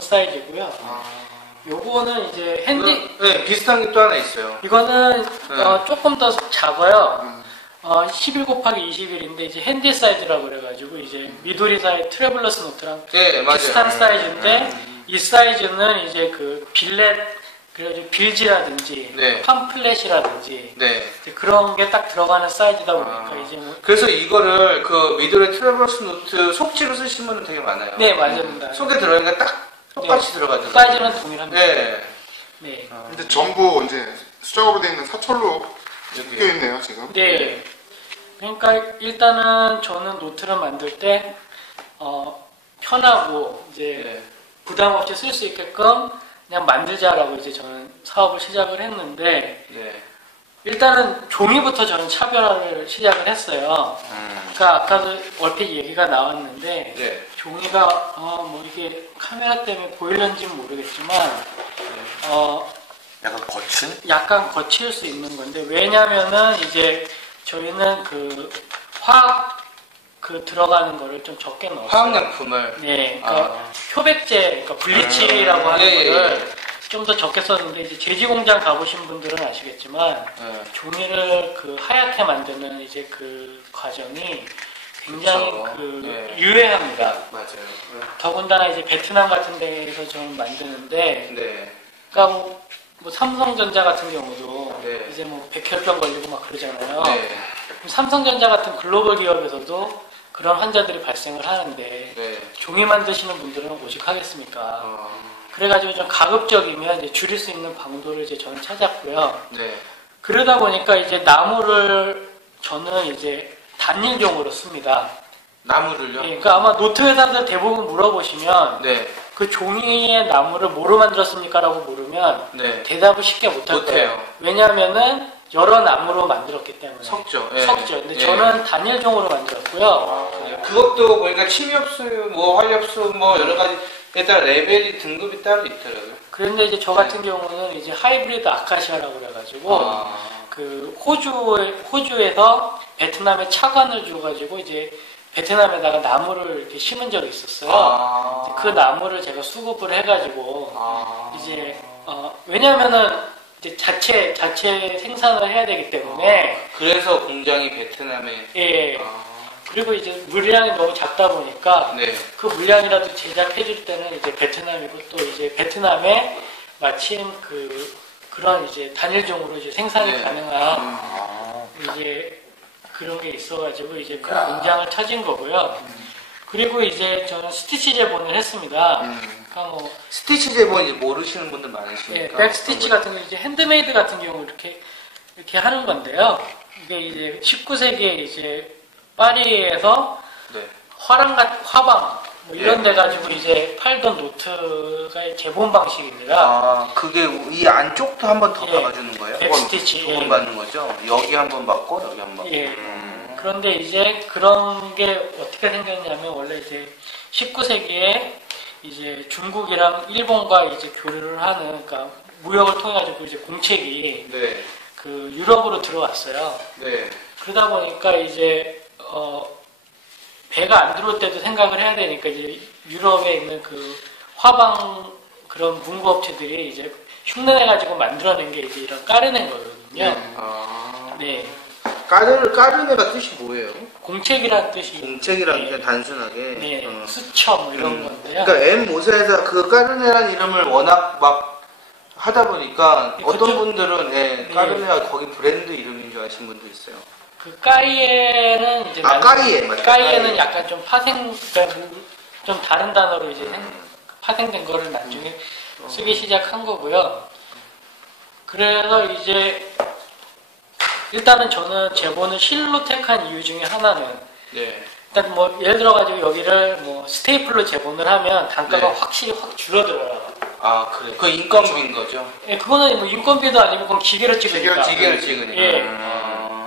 사이즈고요. 요거는 이제 핸디 네, 비슷한 게 또 하나 있어요. 이거는 네. 조금 더 작아요. 11 곱하기 21인데 이제 핸디 사이즈라고 그래가지고 이제 미도리사의 트래블러스 노트랑 네, 맞아요. 비슷한 사이즈인데 이 사이즈는 이제 그 빌렛 그래가지고 빌지라든지 네. 팜플렛이라든지 네. 이제 그런 게 딱 들어가는 사이즈다 보니까 이제 뭐 그래서 이거를 그 미도리 트래블러스 노트 속지로 쓰신 분은 되게 많아요. 네, 맞습니다. 속에 들어가니까 딱 똑같이 네. 들어가죠. 사이즈는 동일합니다. 네. 네. 근데 전부 이제 수작업으로 되어 있는 사철로 섞여 있네요, 지금. 네. 그러니까 일단은 저는 노트를 만들 때 편하고 이제 네. 부담 없이 쓸 수 있게끔 그냥 만들자라고 이제 저는 사업을 시작을 했는데 네. 일단은 종이부터 저는 차별화를 시작을 했어요. 그러니까 아까도 얼핏 얘기가 나왔는데 네. 종이가 뭐 이게 카메라 때문에 보일는지는 모르겠지만 약간 거친? 약간 거칠 수 있는 건데 왜냐면은 이제 저희는 그 화학 그 들어가는 거를 좀 적게 넣었어요. 화학약품을. 네, 그러니까 효백제, 그러니까 블리치라고 하는 예, 거를 좀 더 적게 썼는데 이제 제지 공장 가보신 분들은 아시겠지만 종이를 그 하얗게 만드는 이제 그 과정이 굉장히 그쵸. 그 네. 유해합니다. 맞아요. 더군다나 이제 베트남 같은 데에서 좀 만드는데, 네. 그러니까 뭐 삼성전자 같은 경우도 네. 이제 뭐 백혈병 걸리고 막 그러잖아요. 네. 삼성전자 같은 글로벌 기업에서도 그런 환자들이 발생을 하는데 네. 종이 만드시는 분들은 오직하겠습니까? 그래가지고 좀 가급적이면 이제 줄일 수 있는 방도를 이제 저는 찾았고요. 네. 그러다 보니까 이제 나무를 저는 이제 단일종으로 씁니다. 나무를요? 예, 그러니까 아마 노트 회사들 대부분 물어보시면 네. 그 종이의 나무를 뭐로 만들었습니까? 라고 물으면 네. 대답을 쉽게 못할 거예요. 못해요. 왜냐하면은 여러 나무로 만들었기 때문에. 석죠. 예. 석죠. 근데 예. 저는 단일종으로 만들었고요. 그것도 보니까 침엽수, 뭐 활엽수, 뭐 여러 가지에 따라 레벨이 등급이 따로 있더라고요. 그런데 이제 저 같은 경우는 이제 하이브리드 아카시아라고 그래가지고 그 호주에서 베트남에 차관을 줘가지고 이제 베트남에다가 나무를 이렇게 심은 적이 있었어요. 그 나무를 제가 수급을 해가지고 이제 왜냐하면은 이제 자체 생산을 해야 되기 때문에 그래서 공장이 베트남에. 예. 그리고 이제 물량이 너무 작다 보니까 네. 그 물량이라도 제작해 줄 때는 이제 베트남이고 또 이제 베트남에 마침 그런 이제 단일종으로 이제 생산이 네. 가능한 이제 그런 게 있어가지고 이제 그 공장을 찾은 거고요. 그리고 이제 저는 스티치 제본을 했습니다. 그러니까 뭐 스티치 제본 이제 모르시는 분들 많으시니까. 예, 백 스티치 같은 거 이제 핸드메이드 같은 경우 이렇게 하는 건데요. 이게 이제 19세기에 이제 파리에서 네. 화방 뭐 이런 데 가지고 이제 팔던 노트가 제본 방식입니다. 그게 이 안쪽도 한번 더 예. 박아주는 거예요? 백 스티치. 두번 받는 거죠? 여기 한번 받고 여기 한번 받고. 예. 그런데 이제 그런 게 어떻게 생겼냐면 원래 이제 19세기에 이제 중국이랑 일본과 이제 교류를 하는 그러니까 무역을 통해 가지고 이제 공책이 네. 그 유럽으로 들어왔어요. 네. 그러다 보니까 이제 배가 안 들어올 때도 생각을 해야 되니까 이제 유럽에 있는 그 화방 그런 문구업체들이 이제 흉내내 가지고 만들어낸 게 이제 이런 까르네인 거거든요. 네. 까르네가 뜻이 뭐예요? 공책이라는 뜻이. 공책이라는 네. 게 단순하게. 네. 수첩 뭐 이런 건데요. 그러니까 M5사에서 그 까르네라는 이름을 워낙 막 하다 보니까 네, 어떤 그쪽- 분들은 네. 까르네가 거기 브랜드 이름인 줄 아시는 분도 있어요. 그 까이에는 이제 까이에 맞죠? 까이에는 까이에. 약간 좀 좀 다른 단어로 이제 파생된 거를 나중에 쓰기 시작한 거고요. 그래서 이제 일단은 저는 제본을 실로 택한 이유 중에 하나는 네. 일단 뭐 예를 들어 가지고 여기를 뭐 스테이플로 제본을 하면 단가가 네. 확실히 확 줄어들어요. 아 그래. 그 인건비인 거죠. 예, 그거는 뭐 인건비도 아니고 그건 기계로 찍으니까. 기계를 찍으니까. 예.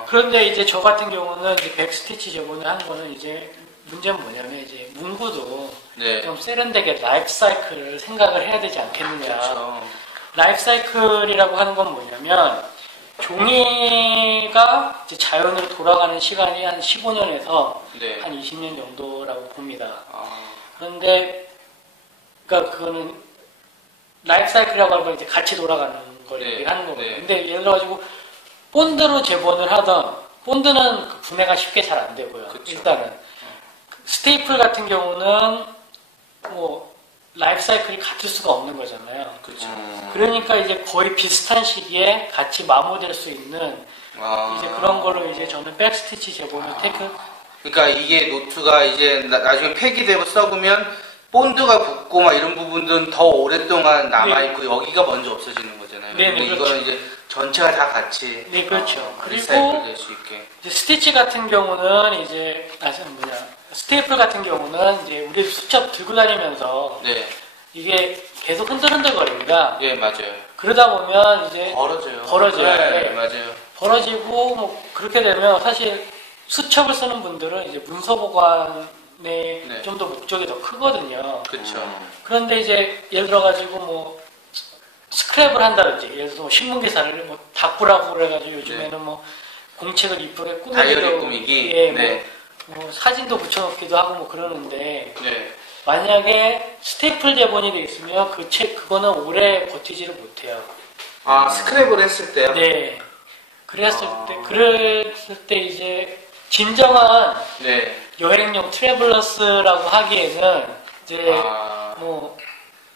그런데 이제 저 같은 경우는 이제 백스티치 제본을 한 거는 이제 문제는 뭐냐면 이제 문구도 네. 좀 세련되게 라이프 사이클을 생각을 해야 되지 않겠느냐. 그렇죠. 라이프 사이클이라고 하는 건 뭐냐면 종이가 이제 자연으로 돌아가는 시간이 한 15년에서 네. 한 20년 정도라고 봅니다. 그런데 그러니까 그거는 라이프 사이클이라고 하는 건 이제 같이 돌아가는 걸 네, 얘기하는 거거든요. 네. 근데 예를 들어가지고 본드로 재본을 하던 본드는 그 분해가 쉽게 잘 안 되고요. 그쵸. 일단은 스테이플 같은 경우는 뭐 라이프 사이클이 같을 수가 없는 거잖아요. 그렇죠. 그러니까 이제 거의 비슷한 시기에 같이 마모될 수 있는 이제 그런 걸로 이제 저는 백스티치 재본을 그러니까 이게 노트가 이제 나중에 폐기되고 썩으면 본드가 붙고 막 이런 부분들은 더 오랫동안 남아있고 여기가 먼저 없어지는 거잖아요. 네, 근데 그렇죠. 이거는 이제 전체가 다 같이 네, 그렇죠. 리사이클 그리고 될 수 있게. 이제 스티치 같은 경우는 이제 스테이플 같은 경우는 이제 우리 수첩 들고 다니면서 네, 이게 계속 흔들흔들거립니다. 예, 맞아요. 그러다 보면 이제 벌어져요. 네, 네. 맞아요. 벌어지고 뭐 그렇게 되면 사실 수첩을 쓰는 분들은 이제 문서 보관에 네. 좀 더 목적이 더 크거든요. 그렇죠. 그런데 이제 예를 들어가지고 뭐 스크랩을 한다든지 예를 들어서 뭐 신문 기사를 뭐 다꾸라고 그래가지고 요즘에는 뭐 공책을 이쁘게 다이어리 꾸미기도 꾸미기. 예, 네. 뭐 사진도 붙여놓기도 하고 뭐 그러는데 네. 만약에 스테이플 재본이 돼 있으면 그거는 오래 버티지를 못해요. 아, 스크랩을 했을 때요? 네. 그랬을 때 이제 진정한 네. 여행용 트래블러스라고 하기에는 이제 뭐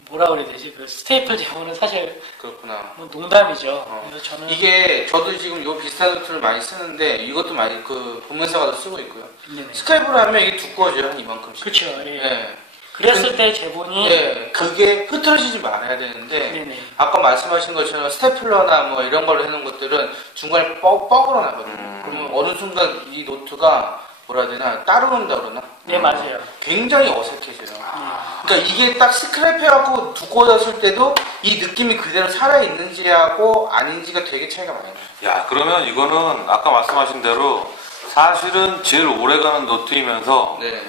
뭐라 그래야 되지? 그 스테이플 재본은 사실 그렇구나. 뭐 농담이죠. 그래서 저는 이게 저도 지금 요 비슷한 노트를 많이 쓰는데 이것도 많이 그 본문사가도 쓰고 있고요. 네네. 스크랩을 하면 이게 두꺼워져요, 한 이만큼씩. 그렇죠. 예. 네. 그랬을 때 재본이 네, 그게 흐트러지지 말아야 되는데 네네. 아까 말씀하신 것처럼 스테플러나 뭐 이런 걸로 해놓은 것들은 중간에 뻐그러 나거든요. 그러면 어느 순간 이 노트가 뭐라 해야 되나 따로논다 그러나? 네, 맞아요. 굉장히 어색해져요. 그러니까 이게 딱 스크랩 해갖고 두꺼워졌을 때도 이 느낌이 그대로 살아있는지하고 아닌지가 되게 차이가 많이 나요. 야, 그러면 이거는 아까 말씀하신 대로 사실은 제일 오래가는 노트이면서 네.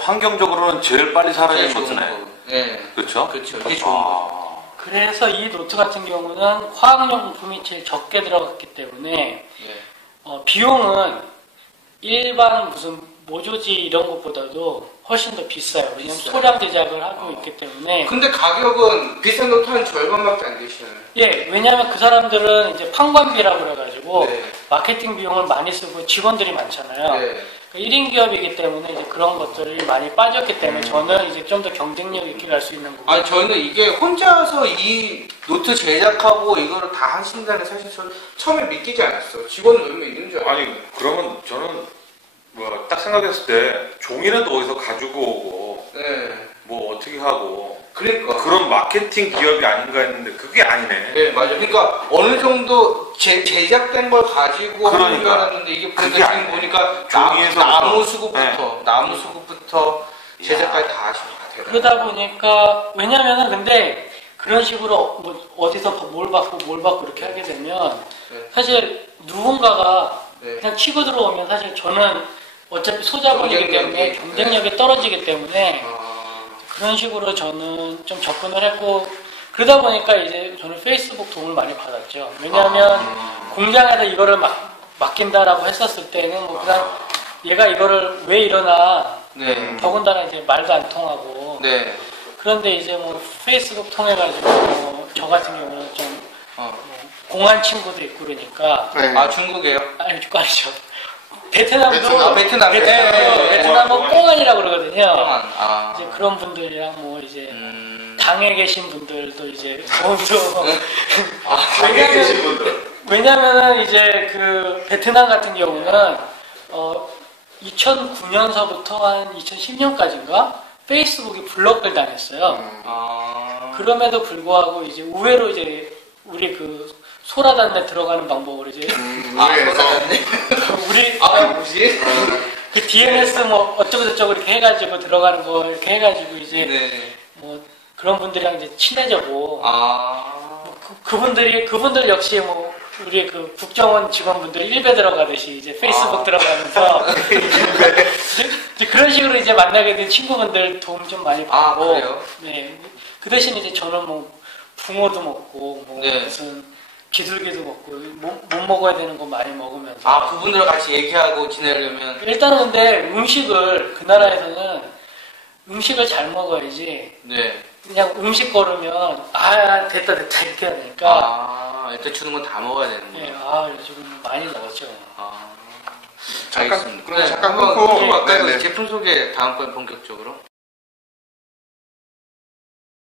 환경적으로는 제일 빨리 사라지는 제일 좋은 노트네. 거. 네. 그렇죠? 그렇죠. 이게 좋은 거. 그래서 이 노트 같은 경우는 화학용품이 제일 적게 들어갔기 때문에 예. 비용은 일반 무슨 모조지 이런 것보다도 훨씬 더 비싸요. 왜냐면 비싸요. 소량 제작을 하고 있기 때문에. 근데 가격은 비싼 노트 한 절반밖에 안 되시나요? 예, 왜냐하면 그 사람들은 이제 판관비라고 그래가지고 네. 마케팅 비용을 많이 쓰고 직원들이 많잖아요. 네. 1인 기업이기 때문에 이제 그런 것들이 많이 빠졌기 때문에 저는 이제 좀 더 경쟁력 있게 갈 수 있는 거고. 아니 저희는 이게 혼자서 이 노트 제작하고 이거를 다 하신다는 사실 저는 처음에 믿기지 않았어요. 직원 몇 명 있는 줄 알았어요. 아니, 그러면 저는 뭐 딱 생각했을 때 종이라도 어디서 가지고 오고 네. 뭐 어떻게 하고 그러니까. 그런 마케팅 기업이 아닌가 했는데 그게 아니네. 네, 맞아요. 그러니까 어느 정도 제작된 걸 가지고 하는 줄 그러니까. 알았는데 이게 그게 지금 아니네. 보니까 종이에서부터. 나무 수급부터 제작까지 다 하시는 것 같아요. 그러다 보니까 왜냐면은 근데 그런 식으로 뭐 어디서 뭘 받고 이렇게 하게 되면 네. 사실 누군가가 네. 그냥 치고 들어오면 사실 저는 어차피 소자본이기 때문에 경쟁력이 떨어지기 때문에 그런 식으로 저는 좀 접근을 했고 그러다 보니까 이제 저는 페이스북 도움을 많이 받았죠. 왜냐하면 공장에다 이거를 맡긴다라고 했었을 때는 뭐 그냥 얘가 이거를 왜 이러나 네. 더군다나 이제 말도 안 통하고 네. 그런데 이제 뭐 페이스북 통해 가지고 저 같은 경우는 좀 공안 친구도 있고 그러니까 네. 아, 중국이에요? 아니 그거 아니죠. 베트남도 베트남. 베트남은 꽁안이라고 그러거든요. 아. 이제 그런 분들이랑 뭐 이제 당에 계신 분들도 이제 도움도 당에 계신 분들. 왜냐면은 이제 그 베트남 같은 경우는 2009년서부터 한 2010년까지인가 페이스북이 블록을 당했어요. 그럼에도 불구하고 이제 우회로 이제 우리 그 소라단에 들어가는 방법으로 이제 우리 뭐지? 그 DNS 뭐 어쩌고저쩌고 이렇게 해가지고 들어가는 거 이렇게 해가지고 이제 네. 뭐 그런 분들이랑 이제 친해져고 아. 그분들 역시 뭐 우리 그 국정원 직원분들 일베 들어가듯이 이제 페이스북 들어가면서 이제 그런 식으로 이제 만나게 된 친구분들 도움 좀 많이 받고 그래요? 네. 그 대신 이제 저는 뭐 붕어도 먹고 뭐 네. 무슨 비둘기도 먹고 못 먹어야 되는 거 많이 먹으면서 그분들과 같이 얘기하고 지내려면 일단은 근데 음식을 그 나라에서는 음식을 잘 먹어야지. 네. 그냥 음식 걸으면 됐다 이렇게 하니까. 일단 주는 건 다 먹어야 되는 예, 거예요. 요즘 많이 먹었죠. 잠깐, 알겠습니다. 그럼 네, 잠깐 한번 끊고, 아까 네네. 제품 소개 다음번에 본격적으로.